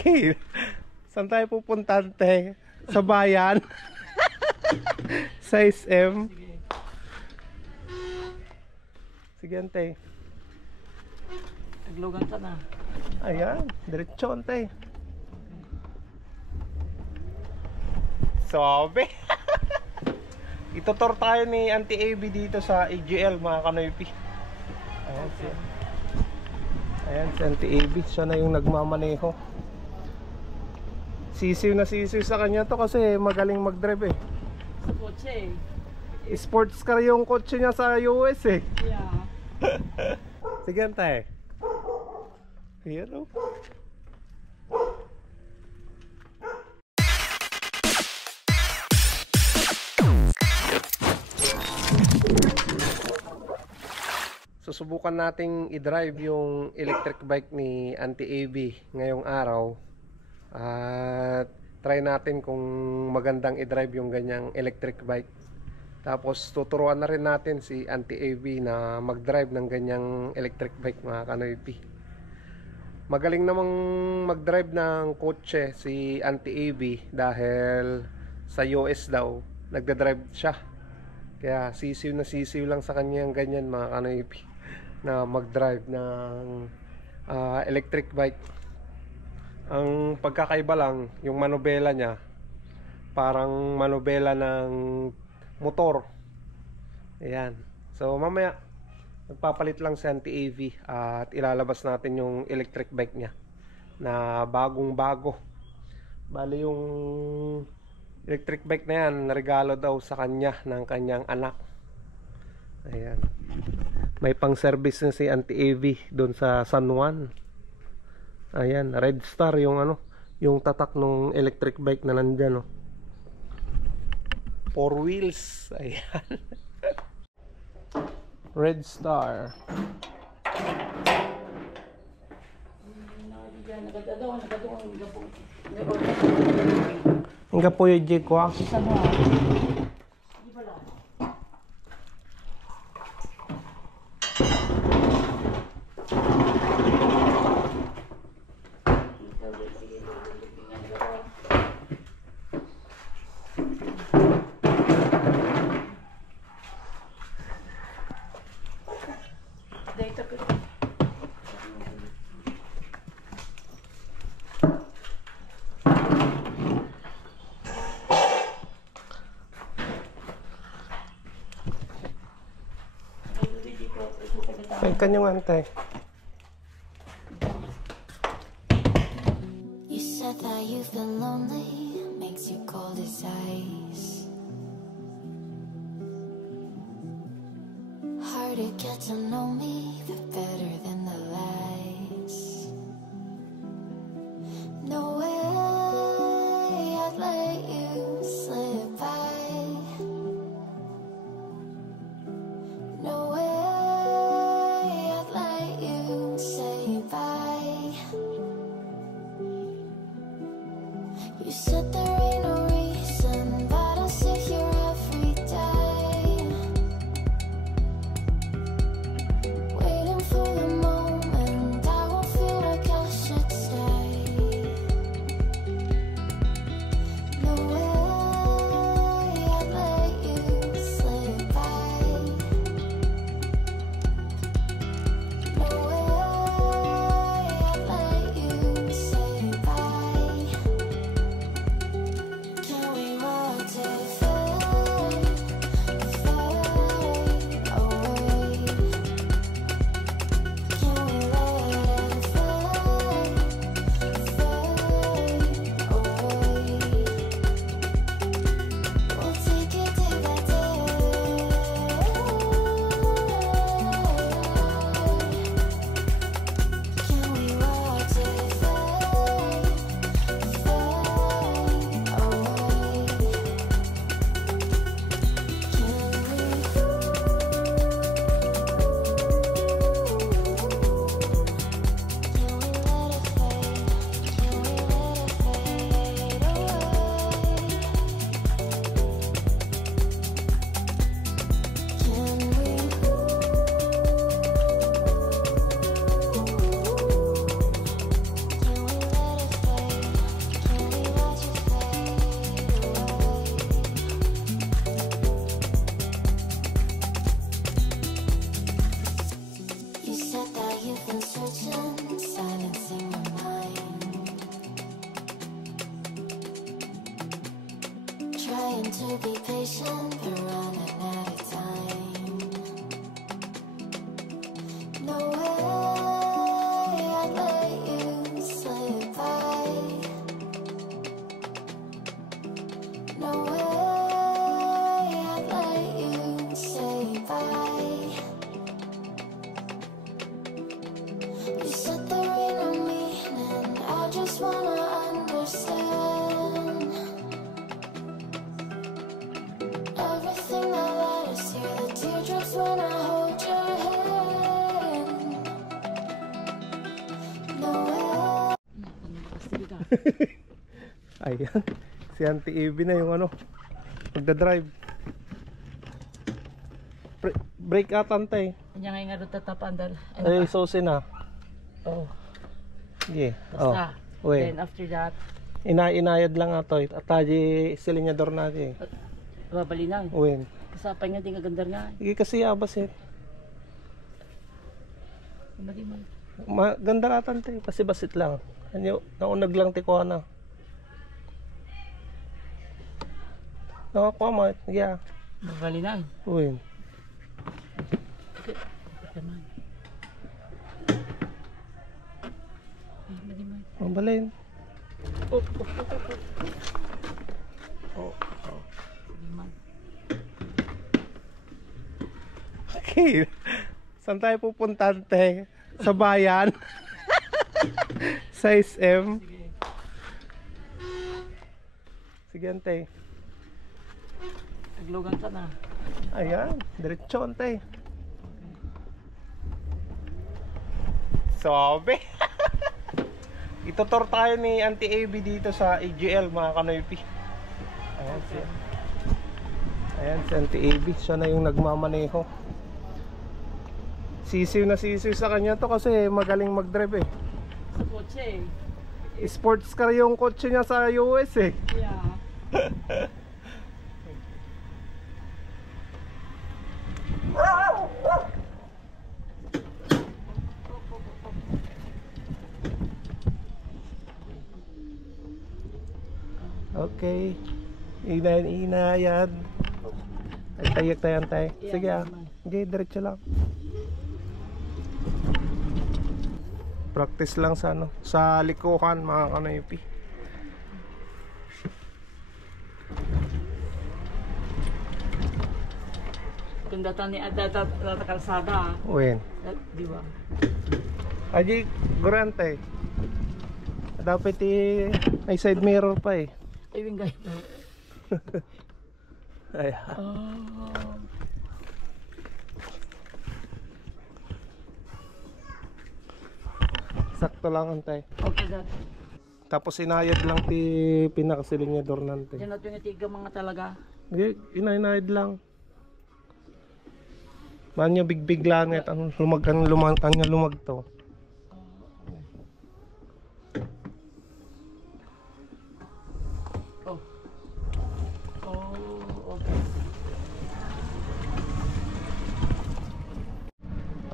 Okay. Saan tayo pupunta, te? Sa bayan? Sa SM? Sige, ante. Taglogan ka na. Ayan, diretso, ante. Sabi. Itutur tayo ni Auntie AB dito sa AGL, mga kanoypi. Ayan siya. Ayan si Auntie AB. Siya na yung nagmamaneho. Sisiw na sisiw sa kanya to kasi magaling mag-drive eh. Sa kotse eh. Sports car yung kotse niya sa US eh. Yeah. Sige, ante. Ayan o. Susubukan nating i-drive yung electric bike ni Auntie AB ngayong araw. At try natin kung magandang i-drive yung ganyang electric bike. Tapos tuturuan na rin natin si Auntie AB na mag-drive ng ganyang electric bike, mga kanoypi. Magaling namang mag-drive ng kotse si Auntie AB dahil sa US daw nagda-drive siya. Kaya sisiw na sisiw lang sa kanyang ganyan, mga kanoypi, na mag-drive ng electric bike. Ang pagkakaiba lang, yung manubela niya parang manubela ng motor. Ayan. So mamaya magpapalit lang si Auntie AB at ilalabas natin yung electric bike niya na bagong bago. Bali yung electric bike na yan regalo daw sa kanya ng kanyang anak. Ayan. May pang service na si Auntie AB doon sa San Juan. Ayan, Red Star yung ano, yung tatak ng electric bike na nandyan, no. 4 wheels. Ayan. Red Star. Ang gapo yung jig ko. Ay, kanyang antay. You said that you've been lonely, makes you cold as ice. Hard to get to know me, but better than the lies. No way I'd let you slip by. No way I'd let you say bye. You said there ain't no reason, but I'll sit here every day, waiting for the moment I won't feel like I should stay. No way I'd let you slip by. No way I'd let you say bye. been searching, silencing my mind. Trying to be patient, but running out of time. No way I'd let you slip by. No way I'd let you say bye. You said there ain't no meaning, I just wanna understand everything that led us here, the teardrops when I hold your hand. No way. Ayan. Si Auntie Evie na yung ano, magdadrive. Break atante. Kanya nga doon tatapandal. Ay, susi na. Oh. Sige. Oh. Basta. Uy. Then after that, Inayad lang ato. At taji silinyador natin. babalinang. Uwin. Kasapay nga din kagandar nga. Sige kasi abas eh. Hindi man. Maganda atante. Pasibasit lang. Ano, naunag lang tiko na. Nakakuha mo. Sige ah. Babalinang. Uwin. Naman. Hindi man. Mabalin. Oh. Oh. Hindi man. Okay. Saan tayo pupuntante? Sa bayan? Sa SM? Sige ante. Taglugan ka na. Ayan. Diretso ante. Sobe. Itutor tayo ni Auntie Evie dito sa AGL mga kanoypi. Ayan siya. Ayan si Auntie Evie. Siya na yung nagmamaneho. Sisiw na sisiw sa kanya to kasi magaling mag-drive eh. Sa kotse. Sports car yung kotse niya sa US eh. Yeah. Okay. Inayad. Tayak tayo antay. Sige ah. Okay, diretso lang. Practice lang sa ano, sa likuhan mga kanoypi. Kung datan ni Adata kalsada. Uwin. Di ba? Aji, gurante. Dapat may side mirror pa eh. Ayun guys. Ay. Oh. Sakto lang antay. Okay that. Tapos inayad lang ti pinakasilinyador nante. Diyan natin yung tiga mga talaga. Okay, inayad lang. Manyo bigbig langit ang lumag to. Oh. Oh, okay.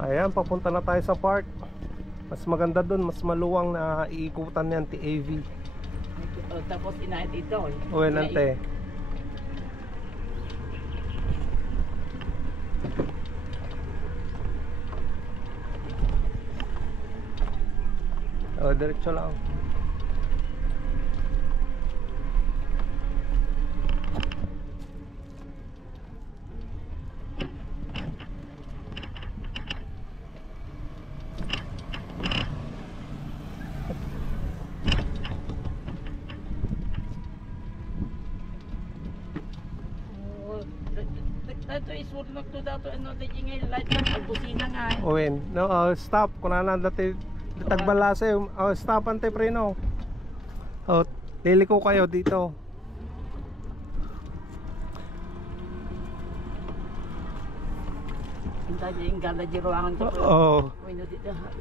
Ayan, papunta na tayo sa park. Mas maganda dun, mas maluwang na iikutan ni Auntie Evie. Oh, tapos inait ito. Uy, nante. Oh, diretso lang. Ito is work to dato ano di ingay light lang pagbusina nga. Uwin, no, stop. Kunana dati tagbalase. Stop ante preno. Oh, liliko kayo dito. Hinta niya yung ganda di ruangan ko. Oh.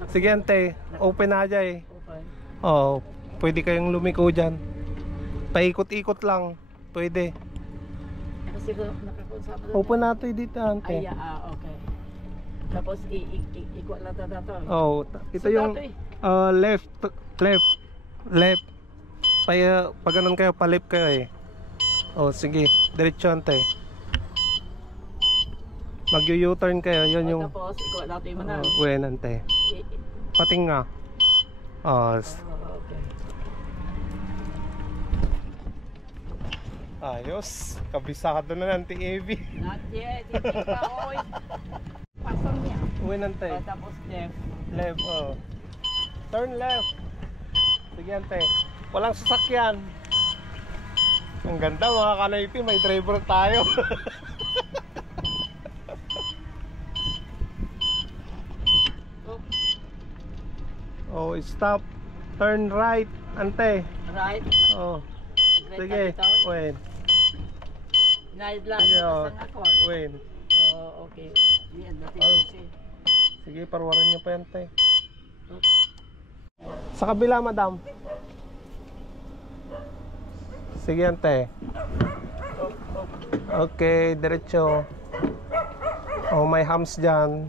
Sige ante, open aja eh. Okay. Oh, pwede kayong lumiko dyan. Paikot-ikot lang. Pwede. Kasi nakakonsama. Open natin dito ante. Ay, okay. Tapos ikot lang dato. Oh, ito So, yung dato eh. left, left, left. Pag ganun kayo, palip kayo eh. Oh, sige, diretso ante. Mag-U-turn kayo, yun yung Tapos ikot dato yung manan. wen ante. Pating nga. Oh, Okay. ayos. Kabisado na ng TV. Not yet. Hindi pa oy. Pasang niya. Wen ante. Tapos left. Left, oh. Turn left. Sige ante. Walang sasakyan. Ang ganda mga kanoypi, may driver tayo. Oh, stop. Turn right, ante. Right. Oh. Right Sige, tayo. wait. Night lang. Sige, oh. Pasang ako. Wait. Oh, okay. Yan, dati Oh. kasi. Sige, parwaran niyo pa yan, te. Sa kabila, madam. Sige, ante. Okay, diretso. Oh, may hams dyan.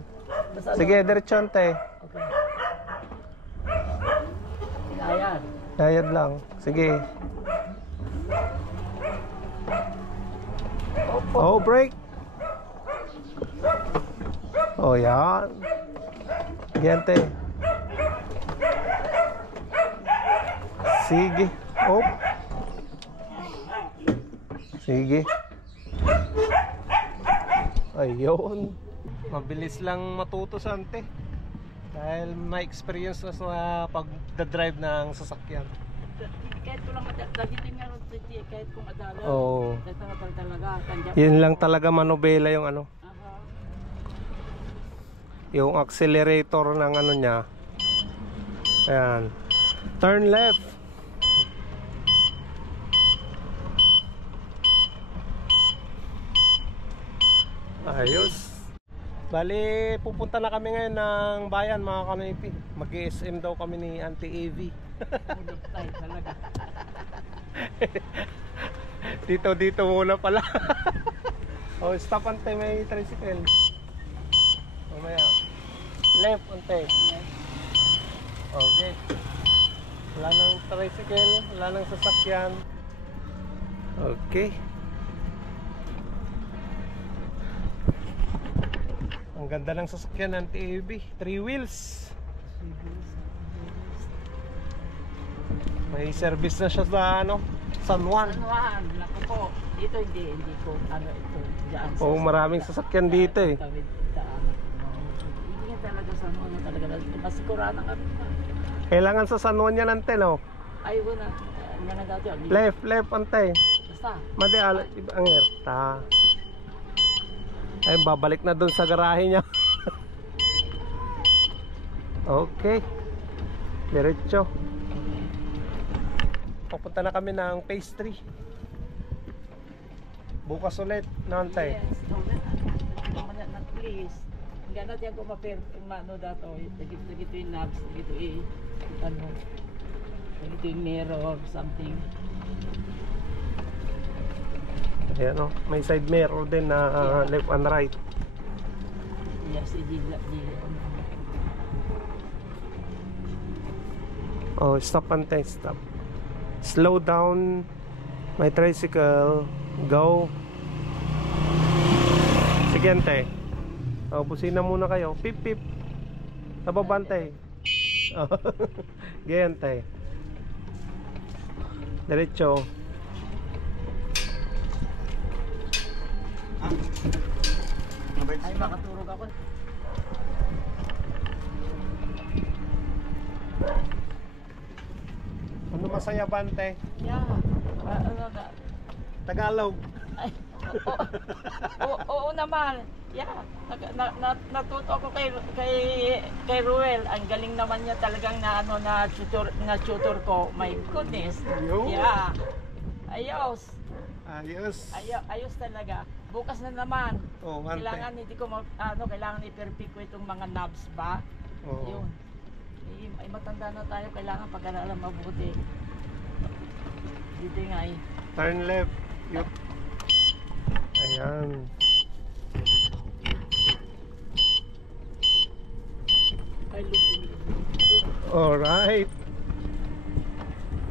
Sige, diretso, ante. Okay. Ayan. Dayad lang. Sige. Oh, brake. Oh, yan. Yan, te. Sige. Oh. Sige. Ayun. Mabilis lang matuto sa ante. Dahil may experience na sa pag-drive ng sasakyan. Kahit ko lang dito nga ron kahit kung adala. Oo. Talaga. Yun lang talaga manobela yung ano. Yung accelerator ng ano niya. Ayan. Turn left. Ayos. Bali, pupunta na kami ngayon ng bayan mga kanoypi. Mag-SM daw kami ni Auntie AV. Talaga. Dito muna pala. Oh, stop ante, may tricycle. Mamaya. Left ante. Okay. Wala nang tricycle, wala nang sasakyan. Okay. Ang ganda ng sasakyan ng TAB. 3 wheels. May service na siya sa ano, San Juan. Naku po. Dito hindi ko ano ito. Diyan. Oh, maraming sasakyan dito eh. Tawid daan. Hindi nga talaga sa ano talaga. Masikura na kami. Kailangan sa San Juan yan ante, no? Ay, wala. Nga na dati. Left ante. Basta. Madi ang erta. Ay, babalik na dun sa garahe niya. Okay. Diretso. Papunta na kami ng phase 3. Bukas ulit, nantay. Yes. Na please. Nga na diyan ko mano dato. Dagito yung knobs. Dagito ano. Dagito yung mirror something. Ayan o, may side mirror din na left and right. Yes, Oh, stop ante, stop. Slow down. May tricycle. Go. Sige ante. Oh, busina muna kayo. Pip pip. Sa baba ante. Oh. Ganyan ante. Diretso. ay makaturog ako. Ano masaya ba ante? Yeah. Ano na? Tagalog. Ay, oo naman. Yeah. Natuto ako kay Ruel. Ang galing naman niya talagang na ano na tutor ko. My goodness. Yo. Yeah. Ayos. Ayos. Ayos talaga. Bukas na naman. Oh, ante. Kailangan hindi ko kailangan i-perfect ko itong mga knobs ba? Oh. Yun. Ay matanda na tayo, kailangan pag-aralan mabuti. Dito nga Turn left. Yup. Ayan. Ay, Luzon. Alright.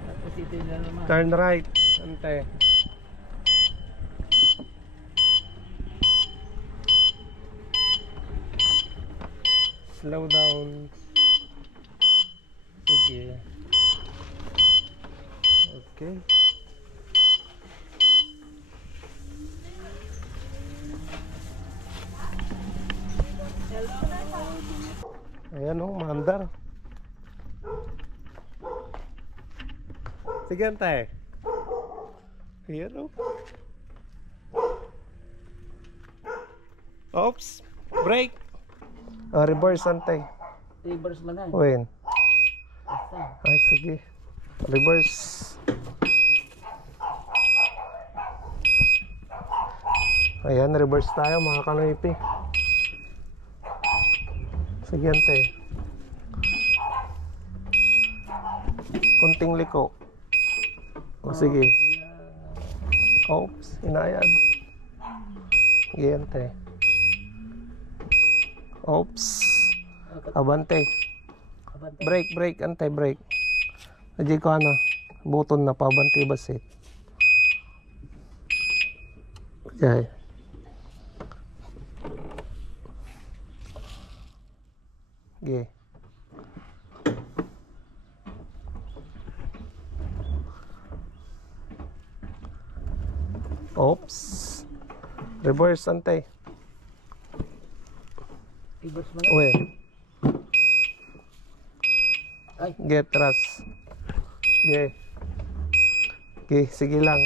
Tapos ito na naman. Turn right. Ante. Slow down. Sige. Okay. Ayan o, maandar. Sige, antay. Ayan o. Oops. Brake. Reverse, antay. Reverse man na. Win. Basta. Ay, sige. Reverse. Ayan, reverse tayo mga kanoypi. Sige, ante. Kunting liko. O, sige. Oops, inayad. Sige, ante. Oops. Abante. Abante. Brake, ante, brake. Aji ko ano, button na pa, abante basit. Okay. Okay. Oops. Reverse, ante. Reverse man na. Uy. Ay. Get trust. Okay. Okay, sige lang.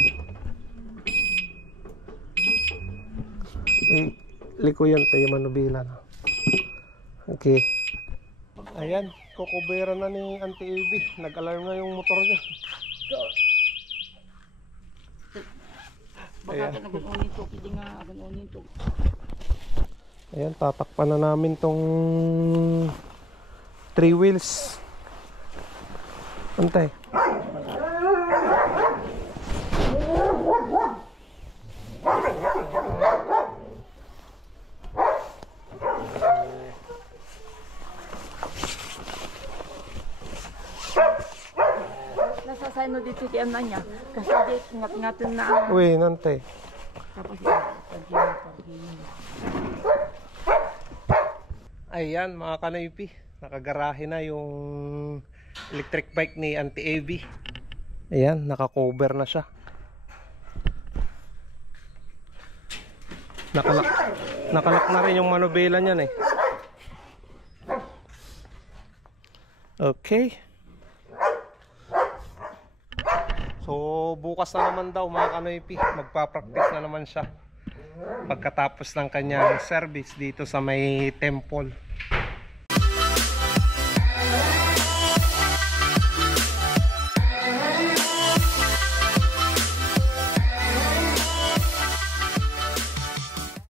Liko yan tayo manubilan. Okay. Ayan, kukubera na ni Auntie AB. Nag-alarm na yung motor niya. Baka ka nagununin to. Hindi nga agununin to. Ayan, tatakpan na namin tong 3 wheels. Antay. Nasasay no dito di ano niya. Kasi di ngat-ngatin na ang Uy, nantay. tapos pag-gini. Ayan mga kanaypi, nakagarahe na yung electric bike ni Auntie AB. Ayan, naka-cover na siya. Nakalak na rin yung manubela niyan eh. Okay. So bukas na naman daw mga kanaypi, magpa-practice na naman siya pagkatapos ng kanyang service dito sa may temple.